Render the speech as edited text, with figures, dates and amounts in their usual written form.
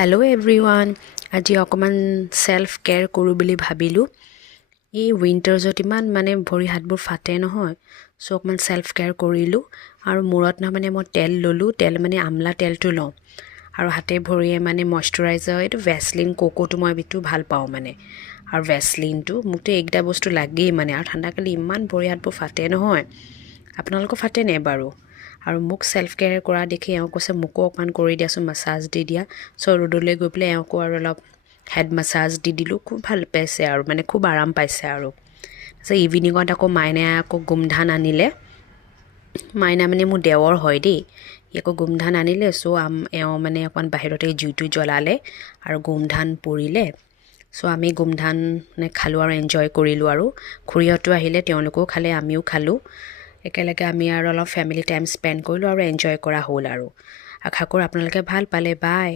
hello' everyone আজি অকণমান self care কৰোঁ বুলি ভাবিলোঁ এই উইণ্টাৰ্ছত ইমান ভৰি হাতবোৰ ফাটে নহয় চ' অকণমান ছেল্ফ কেয়াৰ কৰিলোঁ আৰু মূৰত মই তেল ল'লোঁ তেল আমলা তেলটো লওঁ আৰু হাতে ভৰিয়ে মইশ্বৰাইজাৰ এইটো ভেচলিন কোকোটো মই এইটো ভাল পাওঁ আৰু ভেচলিনটো মোকতো এইকেইটা বস্তু লাগেই আৰু ঠাণ্ডাকালি ইমান ভৰি হাতবোৰ ফাটে নহয় আপোনালোকৰ ফাটে নে বাৰু আৰু মোক ছেল্ফ কেয়াৰ কৰা দেখি এওঁ কৈছে মোকো অকণমান কৰি দিয়াচোন মাছাজ দি দিয়া চ' ৰ'দলৈ গৈ পেলাই এওঁকো আৰু অলপ হেড মাছাজ দি দিলোঁ খুব ভাল পাইছে আৰু খুব আৰাম পাইছে আৰু তাৰপিছত ইভিনিঙত আকৌ মাইনাই আকৌ গোমধান আনিলে মাইনা মোৰ দেৱৰ হয় দেই সি আকৌ গোমধান আনিলে চ' এওঁ অকণমান বাহিৰতে জুইটো জ্বলালে আৰু গোমধান পুৰিলে চ' আমি গোমধান খালোঁ আৰু এনজয় কৰিলোঁ আৰু খুৰীহঁতো আহিলে তেওঁলোকেও খালে আমিও খালোঁ একেলগে আমি আৰু অলপ ফেমিলি টাইম স্পেণ্ড কৰিলোঁ আৰু এনজয় কৰা হ'ল আৰু আশা কৰোঁ আপোনালোকে ভাল পালে বাই